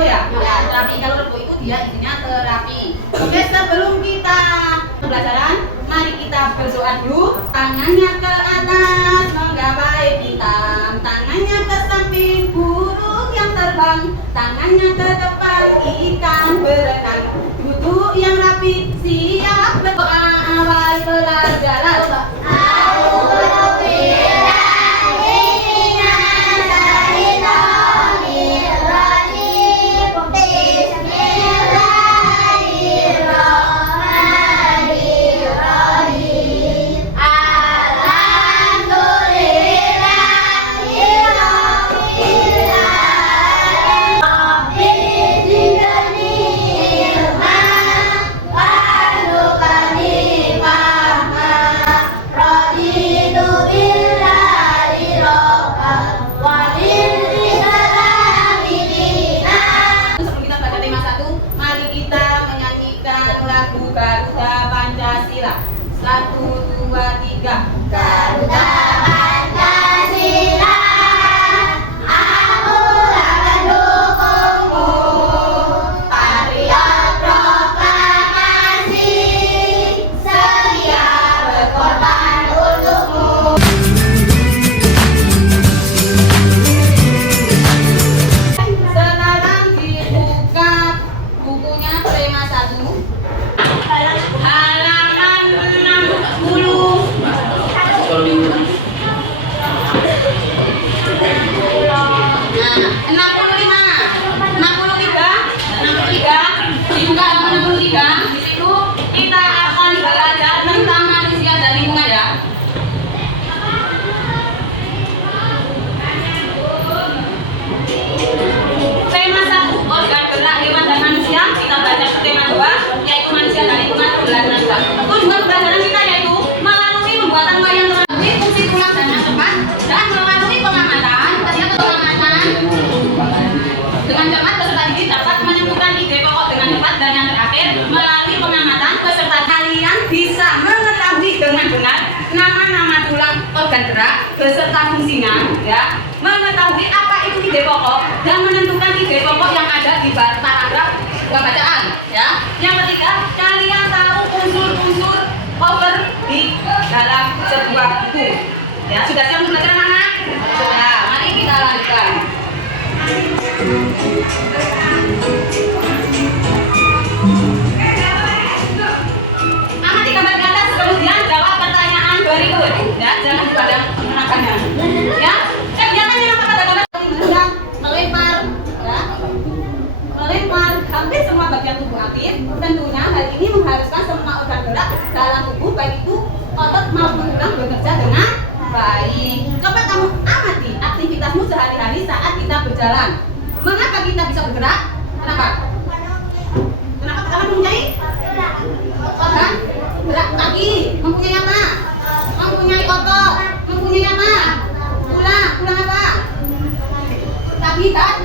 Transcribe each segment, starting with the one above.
rebo ya? Ya, terapi. Kalau rebo itu dia isinya terapi. Oke, sebelum kita pembelajaran, mari kita berdoa dulu. Tangannya ke atas menggapai bintang, tangannya ke samping burung yang terbang, tangannya ke depan ikan berenang. Duduk yang rapi, siap berdoa awal pelajaran. Satu, dua, tiga. Garuda Pancasila, akulah pendukungmu, patriot proklamasi, setia berkorban untukmu. Sekarang dibuka bukunya Prema 1. Dibuka halaman 63. Di situ kita akan belajar tentang manusia dan lingkungan ya. Tema 1, organ gerak hewan dan manusia. Kita belajar tema 2, yaitu manusia dan lingkungan pembelajaran 2. Tujuan pembelajaran kita yaitu melalui pembuatan wayang melalui fungsi tulang dan cepat dan melalui pengamatan. Ternyata pengamatan dengan cermat peserta didik dapat menyebutkan ide pokok dengan cepat, dan yang terakhir melalui pengamatan peserta kalian bisa mengetahui dengan benar nama-nama tulang organ gerak beserta fungsinya ya, mengetahui apa itu ide pokok dan menentukan ide pokok yang ada di paragraf bacaan ya. Yang ketiga, kalian tahu unsur-unsur cover di dalam sebuah buku ya. Sudah siap untuk belajar anak? Sudah, mari kita lanjutkan. Amati gambar di atas, kemudian jawab pertanyaan berikut ya, jangan pada menerangkannya ya. Kegiatan yang pada gambar melempar ya, melempar hampir semua bagian tubuh aktif. Tentunya hal ini mengharuskan semua organ gerak dalam tubuh baik itu otot maupun tulang bekerja dengan baik. Coba kamu amati aktivitasmu sehari-hari saat kita berjalan. Mengapa kita bisa bergerak? Kenapa? Kenapa kita mempunyai organ gerak kaki? Mempunyai apa? Mempunyai otot. Mempunyai apa? Tulang. Tulang apa? Kaki dan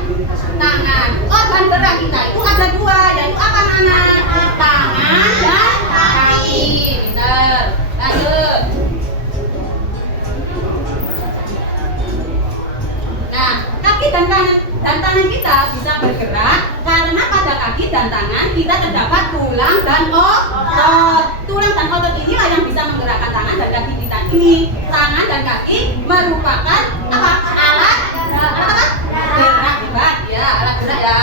tangan. Organ gerak kita itu ada dua, yaitu apa anak? Tangan dan kaki. Benar. Lanjut. Nah, kaki dan tangan kita bisa bergerak karena pada kaki dan tangan kita terdapat tulang dan otot. Tulang dan otot inilah yang bisa menggerakkan tangan dan kaki kita ini. Tangan dan kaki merupakan apa? Alat apa? Gerak hebat ya, alat gerak ya.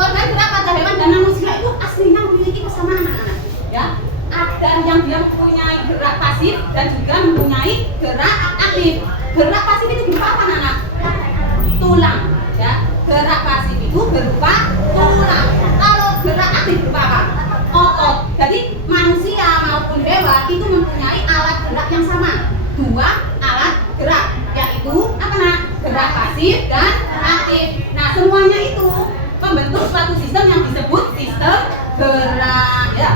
Organ gerak pada hewan dan manusia itu aslinya memiliki kesamaan anak-anak ya. Dan yang dia mempunyai gerak pasif dan juga mempunyai gerak aktif. Gerak pasif itu berupa apa anak? Tulang ya. Gerak pasif itu berupa tulang. Kalau gerak aktif berupa apa? Otot. Jadi manusia maupun hewan itu mempunyai alat gerak yang sama. Dua alat gerak, yaitu apa nak? Gerak pasif dan aktif. Nah, semuanya itu membentuk suatu sistem yang disebut sistem gerak ya.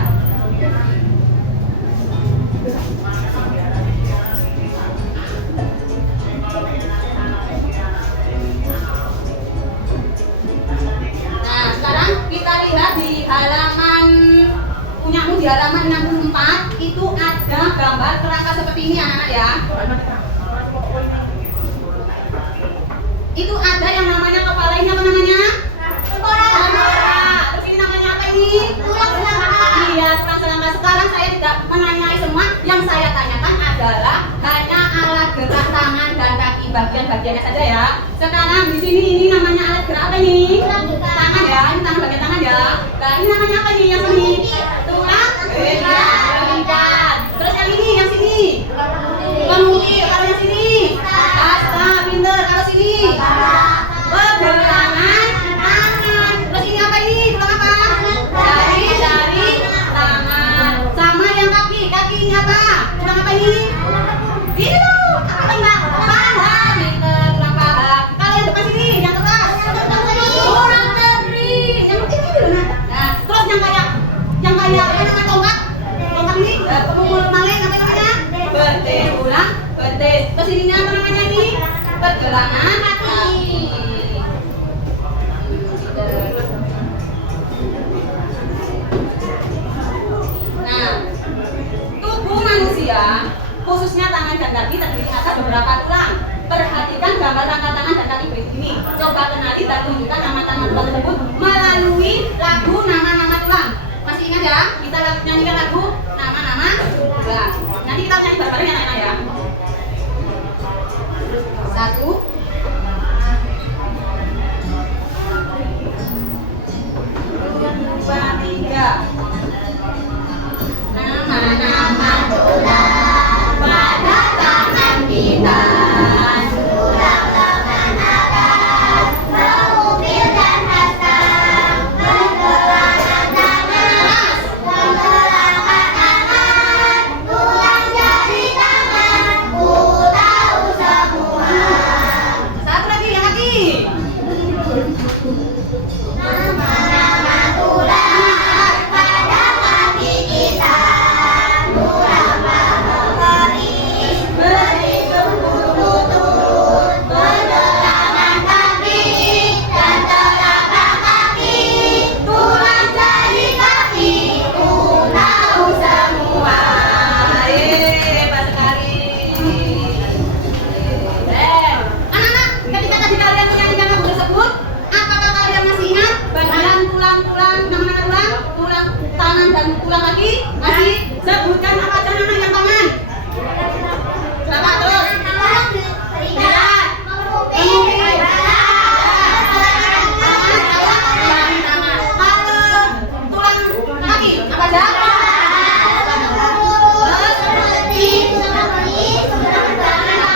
Di halaman 64 itu ada gambar kerangka seperti ini anak-anak ya. Itu ada yang namanya kepala, ini apa namanya? Tengkorak. Terus ini namanya apa ini? Tulang selangka. Iya, tulang selangka. Sekarang saya tidak menanyai semua. Yang saya tanyakan adalah hanya alat gerak tangan dan kaki, bagian-bagiannya saja ya. Sekarang di sini ini namanya alat gerak apa ini? Tangan ya, ini tangan bagian tangan ya. Nah, ini namanya apa ini yang sini? Tulang belakang. Terus yang ini, yang sini? Kemudi. Kalau yang sini? Asta, pinter. Kalau sini? Pergelangan tangan. Terus ini apa ini? Tulang apa? Jari tangan. Sama yang kaki. Kaki ini apa? Tulang apa ini? Ini tuh. Apa enggak? Paha. Pinter. Tulang paha. Kalau yang depan sini, yang keras. Tulang teri. Yang ini dulu. Nah, terus yang kayak apa namanya tongkat? Tongkat ini pemukul maling apa namanya? Betis. Ulang. Betis. Terus ininya apa namanya ini? Pergelangan kaki. Nah, tubuh manusia, khususnya tangan dan kaki terdiri atas beberapa tulang. Perhatikan gambar rangka tangan dan kaki berikut ini. Coba kenali dan tunjukkan nama-nama tulang tersebut melalui lagu nama-nama tulang. Masih ingat ya? Kita nyanyikan lagu nama-nama tulang. Nanti kita nyanyi bareng-bareng ya anak-anak ya. 1 2 3. Nama-nama tulang pada tangan kita. Tulang lengan atas, pemukil dan hasta. Pergelangan tangan, pergelangan tangan. Tulang jari tangan, ku tahu semua. Satu lagi, yang lagi. Nama-nama tulang pada kaki kita. Tulang paha-paris, berhitung turun-turun. Pergelangan kaki dan telapak kaki. Tulang jari kaki, ku tahu semua. Hebat sekali. Anak-anak, ketika tadi kalian menyanyikan lagu tersebut, apakah kalian masih ingat bagian tulang-tulang, nama-nama tulang, tulang tangan dan tulang kaki? Masih? Sebutkan apa aja nama yang tangan? Berapa terus? Lihat. Tulang kaki apa aja?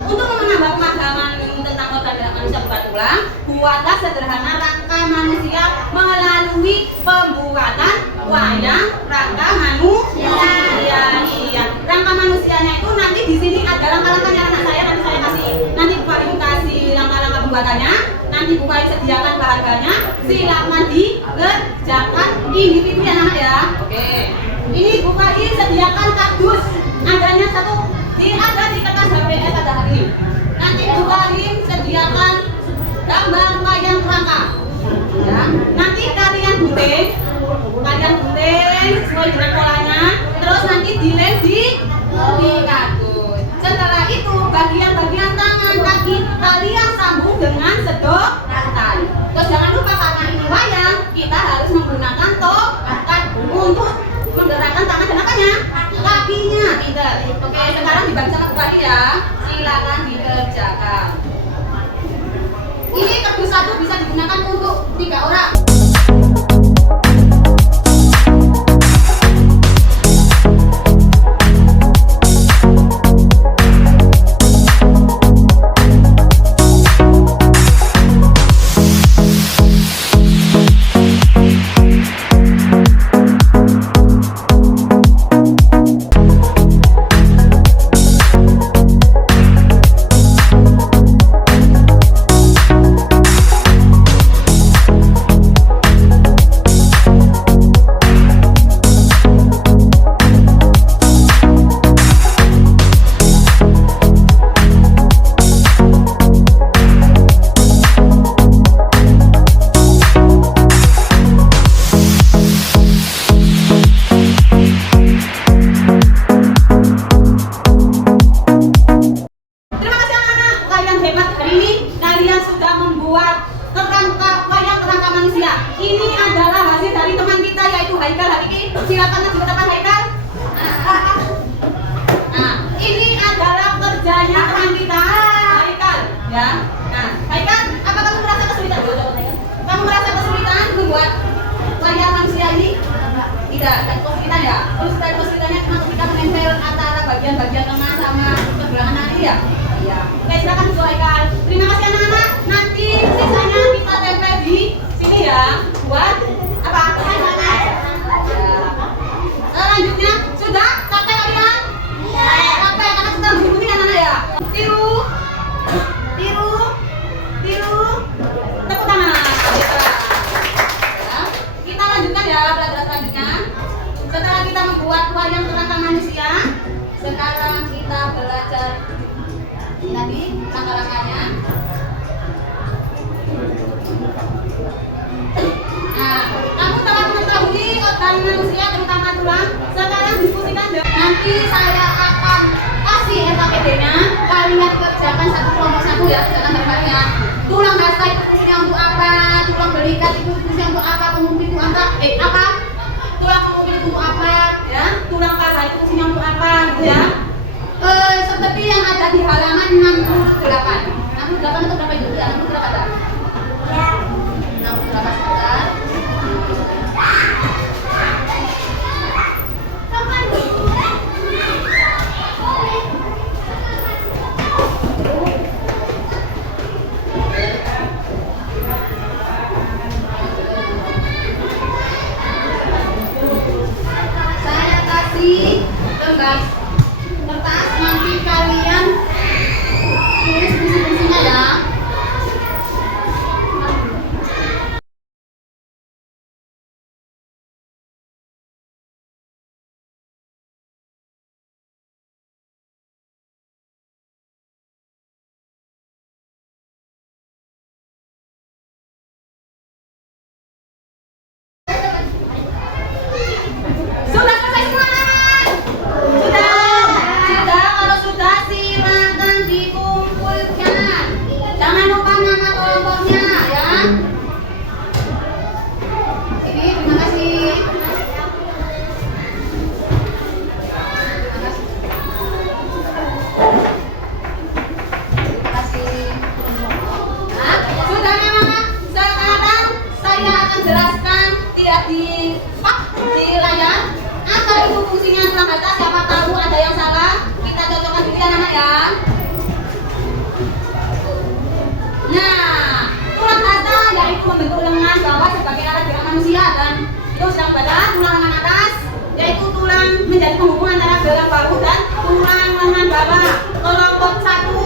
Untuk menambah pemahaman tentang organ gerak manusia bukan tulang, buatlah sederhana rangka manusia melalui pembuatan wayang rangka manusia. Iya. Rangka manusianya itu nanti di sini ada langkah-langkahnya anak saya. Nanti saya kasih, nanti Bu Karim kasih langkah-langkah pembuatannya. Nanti Bu Karim sediakan bahan-bahannya. Silakan dikerjakan individu ya anak ya. Oke. Ini Bu Karim sediakan kardus. Adanya satu. Ada di kertas HPS ada hari ini. Nanti Bu Karim sediakan gambar wayang rangka. Ya. Nanti kalian gunting sesuai dengan polanya. Terus nanti dilem di kardus. Setelah itu bagian-bagian tangan kaki kalian sambung dengan sedotan. Terus jangan lupa karena ini wayang, kita harus menggunakan tongkat untuk menggerakkan tangan dan apanya? Kakinya. Pinter. Oke, sekarang dibagi sama Bu Karim ya. Silakan dikerjakan. Ini kardus satu bisa digunakan untuk 3 orang. dapat Haikal? Nah, ini adalah kerjanya teman kita Haikal, ya. Nah, Haikal, apa kamu merasa kesulitan? Kamu merasa kesulitan membuat layar manusia ini? Tidak, kesulitan ya. Terus kesulitannya cuma ketika menempel antara bagian-bagian tengah sama pergelangan nanti ya. Iya. Oke, silakan Bu Haikal. Terima kasih anak-anak. Nanti sisanya kita tempel di sini ya. Buat apa? Selanjutnya sudah sampai kalian? Sampai karena sudah mengikuti anak-anak ya. Tiru, tiru, tiru. Tepuk tangan. Ya. Kita lanjutkan ya pelajaran selanjutnya. Setelah kita membuat wayang kerangka manusia, sekarang kita belajar tadi langkah-langkahnya. Nah, kamu telah mengetahui organ manusia terutama tulang. Sekarang diskusikan nanti saya akan kasih SKPD-nya. Kalian kerjakan satu kelompok satu ya, jangan bareng-bareng ya. Tulang dasta itu fungsinya untuk apa? Tulang belikat itu fungsinya untuk apa? Pengumpi itu apa? Tulang pengumpi itu untuk apa? Ya, tulang paha itu fungsinya untuk apa? Gitu ya. Seperti yang ada di halaman 68. 68 itu berapa juga? 68 ada? Ya. 68 sebentar. Saya kasih lembar kertas, nanti kalian tulis fungsi-fungsinya ya. Sudah selesai semua anak? Sudah. Kalau sudah silakan dikumpulkan. Jangan lupa nama kelompoknya ya. Ini terima kasih. Terima kasih. Nah, sudah anak-anak. Sekarang saya akan jelaskan lihat di layar apa itu fungsinya tulang dasta. Siapa tahu ada yang salah, kita cocokkan dulu anak-anak ya. Nah, tulang dasta yaitu membentuk lengan bawah sebagai alat gerak manusia, dan itu sedang pada tulang lengan atas yaitu tulang menjadi penghubung antara gelang bahu dan tulang lengan bawah. Kelompok satu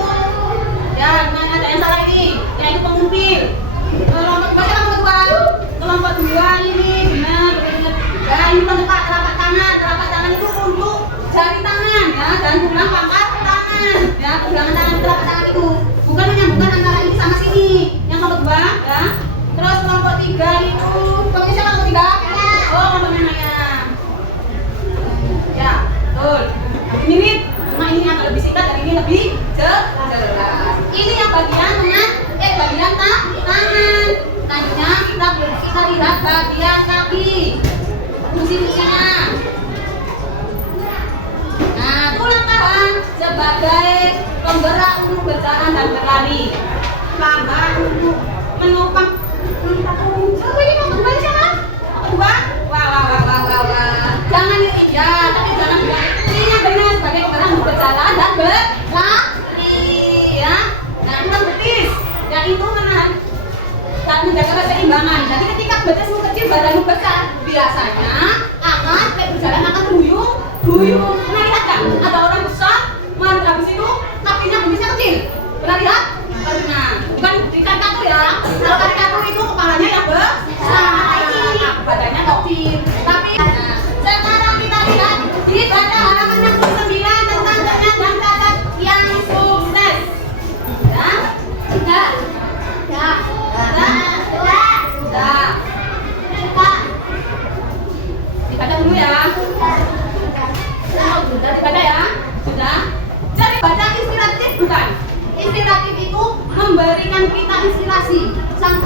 ya, ada yang salah ini yaitu pengumpil. Kelompok dua ini benar. Ya, ini telapak tangan itu untuk jari tangan ya, dan tulang pangkat tangan ya, pergelangan tangan telapak tangan itu bukan menyambungkan antara ini sama sini. Yang kelompok dua ya. Terus kelompok tiga itu kelompok siapa? Kelompok tiga? Oh, kelompoknya Maya ya, betul. Mirip, cuma ini agak lebih singkat dan ini lebih jelas. Ini yang bagian tengah, bagian tangan. Selanjutnya kita lihat bagian kaki, fungsi-fungsinya. Nah, tulang paha sebagai penggerak untuk berjalan dan berlari. Paha untuk menopang. Oh, ini mau kembali siapa? Wah. Jangan ini ya, tapi jangan bilang ini yang benar sebagai penggerak untuk berjalan dan berlari ya. Nah, tulang betis yaitu menahan dan menjaga keseimbangan. Jadi ketika betismu kecil, badanmu besar, biasanya akan berjalan akan buyung. Pernah lihat kan? Ada orang besar, habis itu kakinya betisnya kecil. Pernah lihat? Pernah. Bukan di karikatur ya. Kalau karikatur itu kepalanya yang besar, badannya kecil. Tapi sekarang kita lihat di baca halaman 69 tentang dengan dan catat yang sukses. Ya? Sudah. Dibaca dulu ya. Sudah dibaca ya. Sudah. Jadi baca inspiratif bukan? Inspiratif itu memberikan kita inspirasi,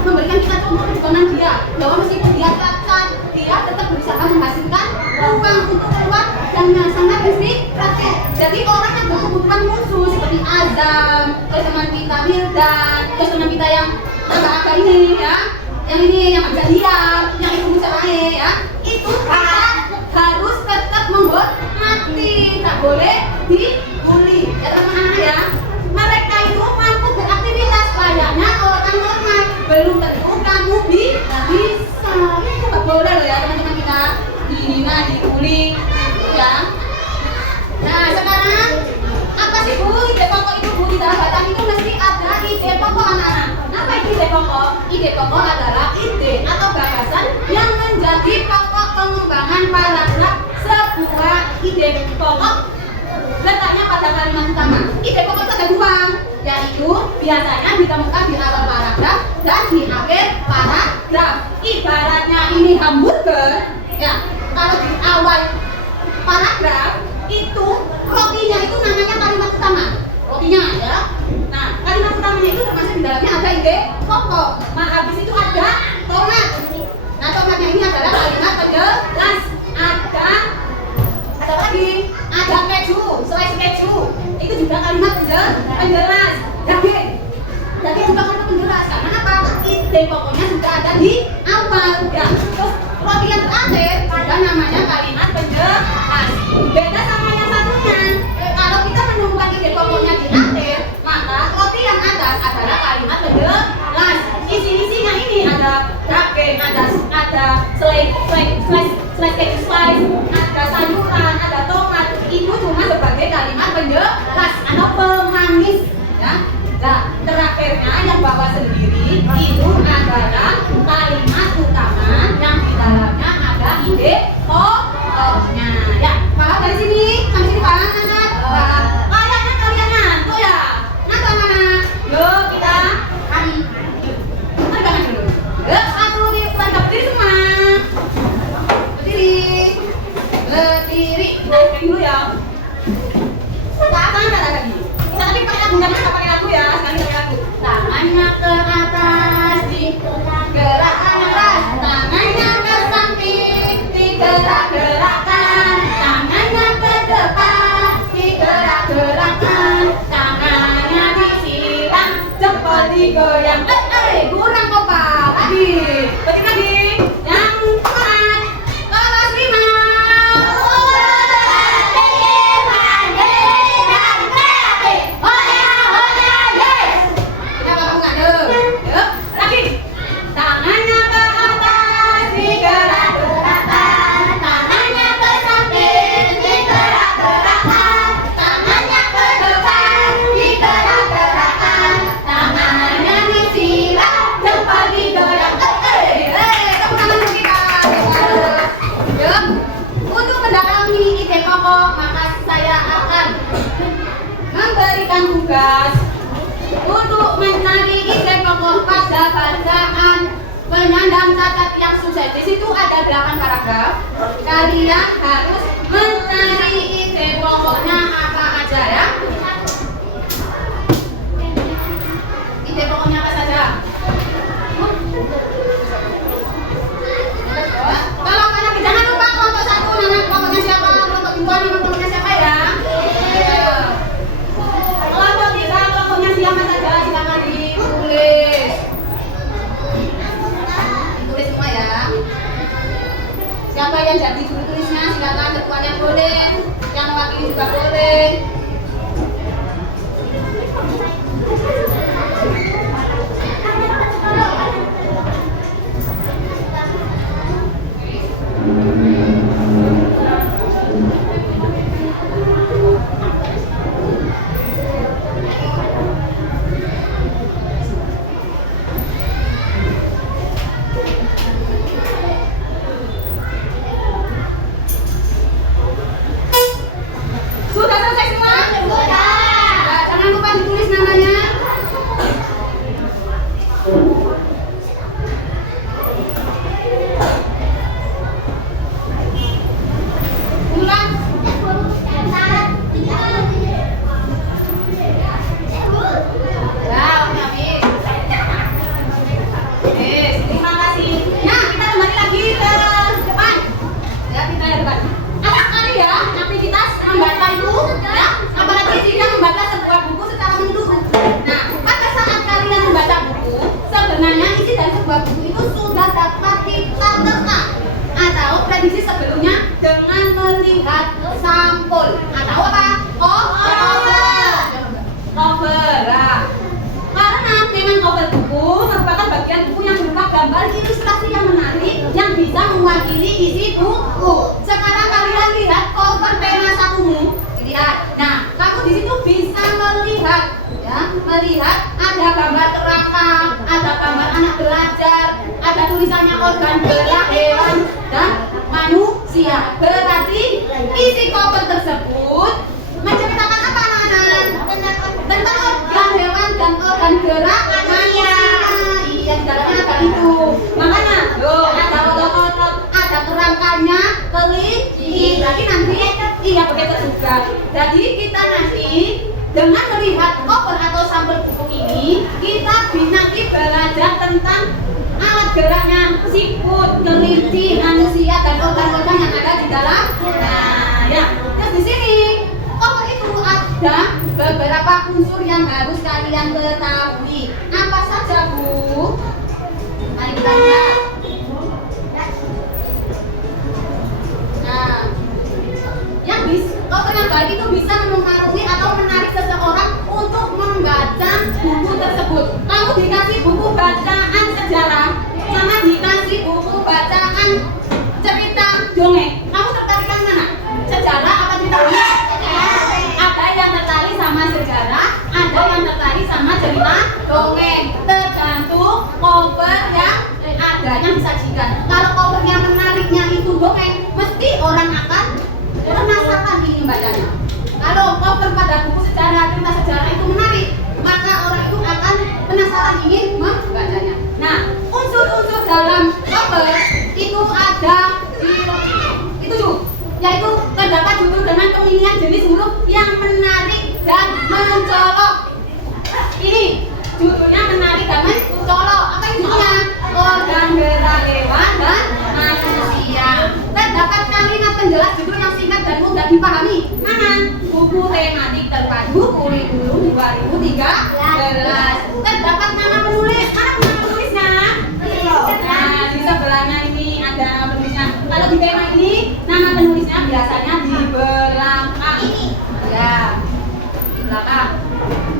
memberikan kita contoh perjuangan dia, bahwa meskipun dia cacat, dia tetap berusaha menghasilkan uang ruang untuk keluar dan sangat mesti praktek. Jadi orang yang berkebutuhan khusus seperti Azam, terus teman kita Wildan, terus teman kita yang agak-agak ini ya, yang ini yang bisa diam, yang itu bisa ya, itu harus tetap menghormati, tak boleh dibully. Ya teman-teman ya, mereka itu mampu beraktivitas layaknya orang normal. Belum tentu kamu bisa. Itu tak boleh loh ya teman-teman kita dihina, dibully, ya. Nah sekarang apa sih Bu? Ide pokok itu Bu, di dalam batang itu mesti ada ide pokok anak-anak. Apa itu ide pokok? Ide pokok adalah ide atau gagasan yang menjadi pokok pengembangan paragraf sebuah ide pokok. Letaknya pada kalimat utama. Ide pokok itu ada dua, yaitu biasanya ditemukan di awal paragraf dan di akhir paragraf. Ibaratnya ini hamburger, ya. Kalau di awal paragraf itu rotinya itu namanya kalimat utama, rotinya ya. Nah kalimat utamanya itu termasuk di dalamnya ada ide pokok. Nah habis itu ada tomat. Nah tomatnya ini adalah kalimat penjelas. Ada lagi, ada keju, slice keju. Itu juga kalimat penjelas. Daging juga kalimat penjelas. Karena apa? Ide pokoknya sudah ada di awal ya. Terus roti yang terakhir ada namanya kalimat penjelas. Beda sama yang satunya. Kalau kita menemukan ide pokoknya di akhir, maka roti yang atas adalah kalimat penjelas. Isi-isinya ini ada daging, ada slice, ada sayuran, ada tomat. Itu cuma sebagai kalimat penjelas atau pemanis, ya. Nah, terakhirnya yang bawah sendiri itu adalah kalimat utama yang di dalamnya ada ide pokoknya. Ya, paham dari sini? Sampai sini paham anak? Paham. Kayaknya kalian ngantuk ya? Ngantuk anak? Yuk kita tangan dulu. Yuk, satu langkah berdiri semua. Berdiri. Kita dulu ya. Tangan lagi. Kita tapi pakai lagu, jangan pakai lagu ya. Sekali pakai lagu. Tangannya ke atas, digerak-gerak. Tangannya ke samping, digerak-gerakkan. Tangannya ke depan, digerak-gerakkan. Tangannya disilang, jempol digoyang. Kurang kompak. Lagi. Balik lagi. Yang keempat. Kelas 5. Tangannya ke atas, digerak-gerakkan. Tangannya ke samping, digerak-gerakkan. Tangannya ke depan, digerak-gerakkan. Tangannya disilang, jempol digoyang. Tepuk tangan untuk kita. Yuk. Untuk mendalami ide pokok, maka saya akan memberikan tugas untuk mencari ide pokok pada bacaan penyandang cacat yang sukses. Di situ ada 8 paragraf. Kalian harus mencari ide pokoknya apa aja ya. Ide pokoknya apa saja? Kalau kalian jangan lupa kelompok 1 nama kelompoknya siapa, kelompok 2 nama kelompoknya siapa ya. Kelompok 3 kelompoknya siapa saja, silakan ditulis. Ditulis semua ya. Siapa yang jadi guru tulisnya silakan, ketuanya boleh. sampul atau apa? Cover. Cover. Nah, karena memang cover buku merupakan bagian buku yang berupa gambar ilustrasi yang menarik yang bisa mewakili isi buku. Sekarang kalian lihat cover pena satumu. Lihat. Nah, kamu di situ bisa melihat, ya, melihat ada gambar kerangka, ada gambar anak belajar, ada tulisannya organ gerak hewan dan manusia. Berarti isi cover tersebut menceritakan apa anak-anak? Tentang organ hewan dan organ gerak manusia. Iya, di dalamnya ada itu. Makanya, ada otot-otot, ada kerangkanya, kelinci. Berarti nanti iya begitu juga. Jadi kita nanti dengan melihat cover atau sampel buku ini, kita nanti belajar tentang alat geraknya siput, kelinci, manusia dan organ-organ yang ada di dalam. Nah, ya. Terus di sini cover itu ada beberapa unsur yang harus kalian ketahui. Apa saja, Bu? Mari kita lihat. Nah, cover yang baik itu bisa mempengaruhi atau menarik seseorang untuk membaca buku tersebut. Kamu dikasih buku bacaan sejarah sama dikasih buku bacaan cerita dongeng, kamu tertarik yang mana? Sejarah apa cerita dongeng? Ada yang tertarik sama sejarah, ada yang tertarik sama cerita dongeng. Tergantung cover yang ada yang disajikan. Kalau covernya menariknya itu dongeng, mesti orang akan penasaran ingin membacanya. Kalau cover pada buku sejarah, cerita sejarah itu menarik, maka orang itu akan penasaran ingin membacanya. Nah, unsur-unsur dalam cover itu ada itu yaitu terdapat judul dengan pemilihan jenis huruf yang menarik dan mencolok. Ini judulnya menarik dan mencolok. Apa judulnya? Organ gerak hewan dan manusia. Terdapat kalimat penjelas judul yang singkat dan mudah dipahami. Mana? Buku tematik terpadu kurikulum 2013. Terdapat nama penulis. Mana nama penulisnya? Nah, di sebelahnya ini ada penulisnya. Kalau di tema ini nama penulisnya biasanya di belakang. Ya, di belakang.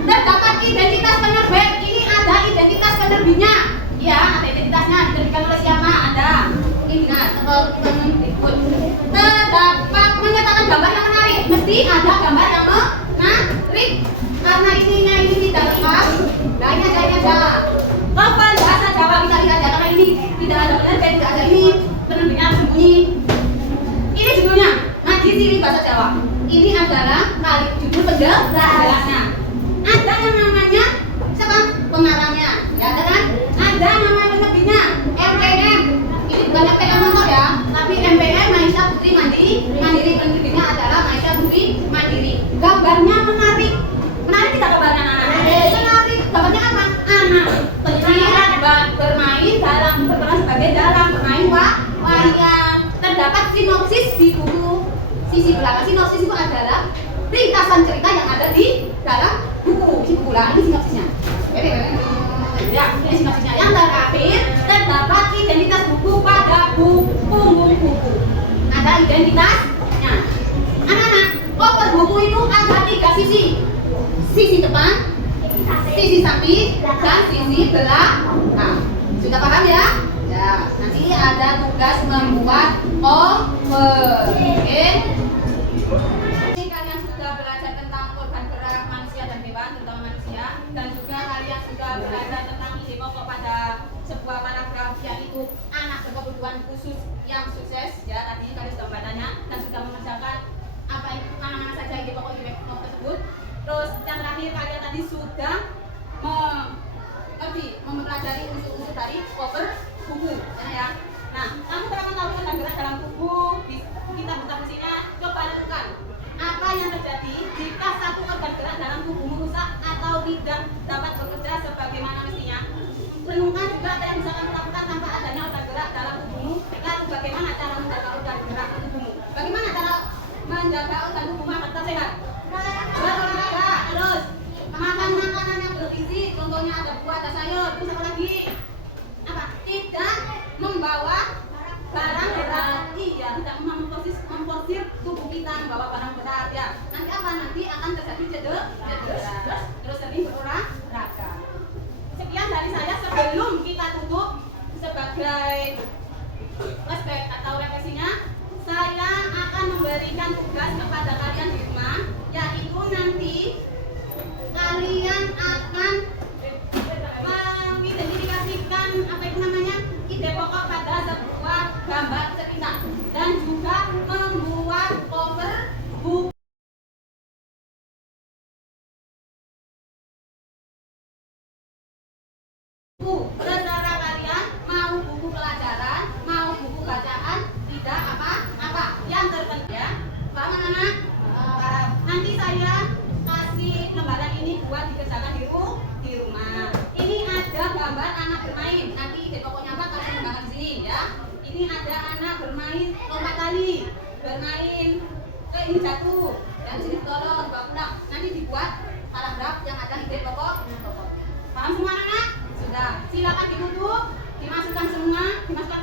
Terdapat identitas penerbit. Ini ada identitas penerbitnya. Ya, ada identitasnya. Diterbitkan oleh siapa? Ada. Ini terdapat menyatakan gambar yang menarik. Mesti ada gambar yang menarik. Karena ininya ini tidak lengkap. Nah, ini ada. Cover bahasa Jawa kita lihat ya. Karena ini tidak ada penerbit, tidak ada ini penerbitnya sembunyi. Ini judulnya Ngaji Siri Bahasa Jawa. Ini adalah kali judul penjelasnya. Ada yang namanya siapa? Pengarangnya. Ya, ada kan? Ada nama penerbitnya MPM. Ini bukan MPM Motor ya, tapi MPM Maisha Putri Mandiri. Mandiri penerbitnya adalah Maisha Putri Mandiri. Gambarnya menarik. Menarik tidak gambarnya anak? Menarik. Gambarnya apa? Anak kecil bermain berperan sebagai dalang bermain wayang. Terdapat sinopsis di buku sisi belakang. Sinopsis itu adalah ringkasan cerita yang ada di dalam buku. Isi buku lah, ini sinopsisnya. Ya, ini sinopsisnya. Yang terakhir, terdapat identitas buku pada punggung buku. Ada identitasnya. Anak-anak, cover buku itu ada 3 sisi. Sisi depan, sisi samping, dan sisi belakang. Sudah paham ya? Ya, nanti ada tugas membuat cover. Oke? Kalian sudah belajar tentang organ gerak manusia dan hewan, terutama manusia, dan juga kalian sudah belajar tentang ide pokok pada sebuah paragraf, yaitu anak berkebutuhan khusus yang sukses. Ya, tadi kalian sudah membacanya dan sudah mengerjakan apa itu mana saja ide pokok tersebut. Terus yang terakhir kalian tadi sudah mempelajari unsur-unsur dari cover buku, ya. Nah, kamu telah tahu organ gerak dalam tubuh, kita fungsinya. Coba renungkan apa yang terjadi jika satu organ gerak dalam tubuhmu rusak atau tidak dapat bekerja sebagaimana mestinya. Renungkan juga apa yang bisa kamu lakukan tanpa adanya organ gerak dalam tubuhmu. Lalu bagaimana cara menjaga organ gerak tubuhmu? Bagaimana cara menjaga organ tubuhmu agar tetap sehat? Berolahraga, terus makan makanan yang bergizi, contohnya ada buah, ada sayur. Terus apa lagi? Apa? Tidak membawa barang berat. Iya, tidak memforsir tubuh kita membawa barang berat ya. Nanti apa? Nanti akan terjadi cedera. Terus sering berolahraga. Sekian dari saya sebelum kita tutup sebagai flashback atau refleksinya, saya akan memberikan tugas kepada kalian di rumah, yaitu nanti kalian akan mengidentifikasikan apa itu namanya ide pokok pada sebuah gambar cerita dan juga membuat cover buku. Terserah kalian mau buku pelajaran, mau buku bacaan, tidak apa-apa yang terpenting ya. Paham anak-anak? Nanti saya kasih lembaran ini buat dikerjakan di rumah. Ini ada gambar anak bermain. Nanti ide pokoknya apa kalian kembangkan di sini ya. Ini ada anak bermain lompat tali, bermain ini jatuh dan sini tolong bawa pulang. Nanti dibuat paragraf yang ada ide pokok. Paham semua anak-anak? Sudah, silakan ditutup, dimasukkan semua, dimasukkan